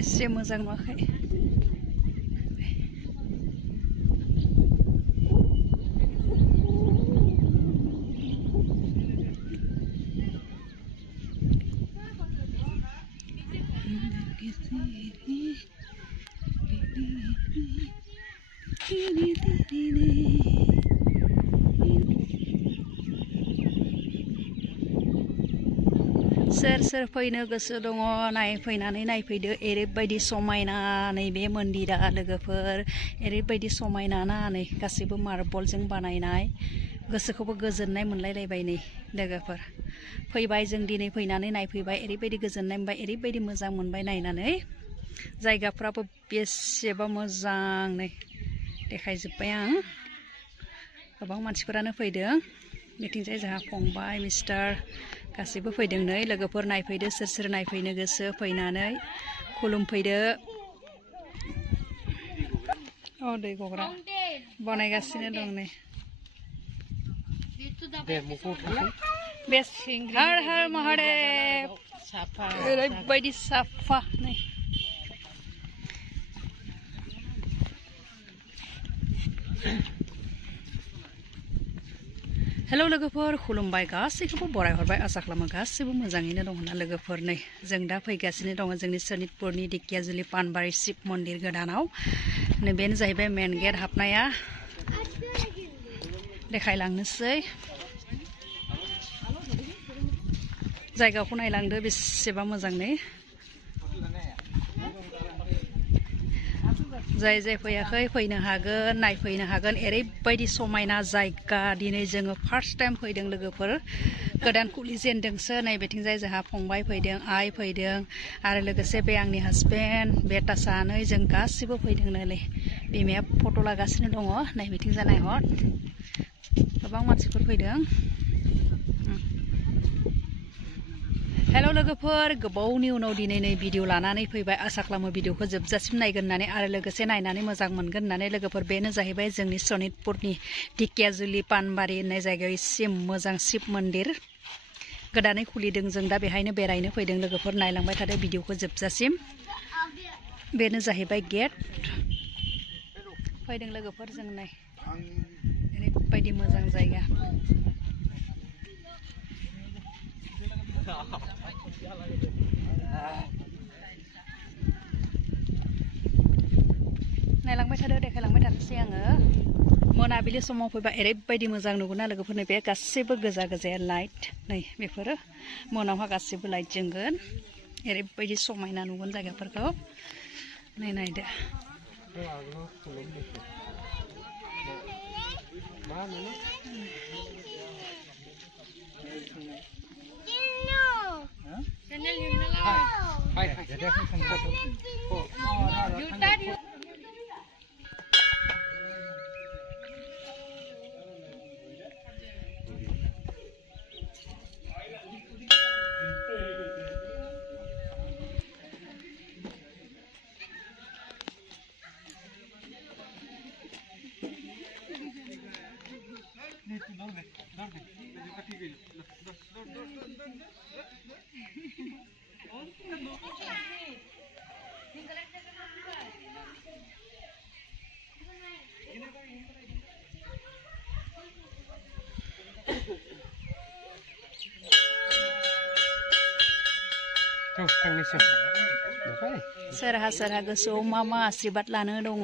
एसे मोजां नुवाखै सोर सोर फैनो गोसो दङ फैनानै नायफैदो ओरैबायदि समायना नैबे मन्दिरा लोगोफोर ओरैबायदि समायना ना नै गासैबो मार्बलजों बानायनाय गोसोखौबो गोजोननाय मोनलायलायबाय नै लोगोफोर फैबाय जों दिनै फैनानै नायफैबाय ओरैबायदि गोजोननाय मोनबाय ओरैबायदि मोजां मोनबाय नायनानै जायगाफ्राबो बेसेबा मोजां नै देखायजोब्बाय आं गोबां मानसिफोरानो फैदों मिथिंजाय जोंहा फंबाय मिस्टार गासैबो फैदों नै लोगोफोर नायफैदो सोर सोर नायफैनो गोसो फैनानै खुलुमफैदो दै गग्रा बानायगासिनो दं नै हर हर महादेव ओरैबायदि साफा नै हेलौ लोगोफोर खुलुमबाय गासैखौबो बराय हरबाय आसा खालामो गासैबो मोजाङैनो दं होनना लोगोफोर नै जों दा फैगासिनो दङ जोंनि सनितपुरनि दिखियाजुलि पानबारि शिब मन्दिर गोदानाव नै बेनो जाहैबाय मेन गेट हाबनाया देखायलांनोसै जायगाखौ नायलांदो बेसेबा मोजां नै जाय जाय फैयाखै फैनो हागोन नायफैनो हागोन ओरैबायदि समायना जायगा दिनै जोङो फार्स्ट टाइम फैदों लोगोफोर गोदान खुलिजेनदोंसो नै बेथिंजाय जोंहा फंबाय फैदों आइ फैदों आरो लोगोसे बे आंनि हासबेन्ड बेटा सानै जों गासिबो फैदों नै बिमाया फट' लागासिनो दङ नै बेथिंजाय नायहर गोबां मानसिफोर फैदों हेलौ लोगोफोर गोबावनि उनाव दिनै नै भिडिअ लानानै फैबाय आसा खालामो भिडिअखौ जोबजासिम नायगोन होननानै आरो लोगोसे नायनानै मोजां मोनगोन होननानै लोगोफोर बेनो जाहैबाय जोंनि सनितपुरनि दिखियाजुलि पानबारि होननाय जायगायाव एसे मोजां शिब मन्दिर गोदानै खुलिदों जों दा बेहायनो बेरायनो फैदों लोगोफोर नायलांबाय थादों भिडिअखौ जोबजासिम बेनो जाहैबाय गेट फैदों लोगोफोर जों नाय ओरैबायदि मोजां जायगा नायलांबाय थादो देखायलांबाय थानोसै आङो मोनाबिलि समाव फैबा ओरैबायदि मोजां नुगोन ना लोगोफोरनो बे गासैबो गोजा गोजा लाइट नै बेफोरो मोनावहा गासैबो लाइट जोंगोन ओरैबायदि समायना नुगोन जायगाफोरखौ नायदो सोरहा सोरहा गोसोआव मा मा आशीर्बाद लानो दङ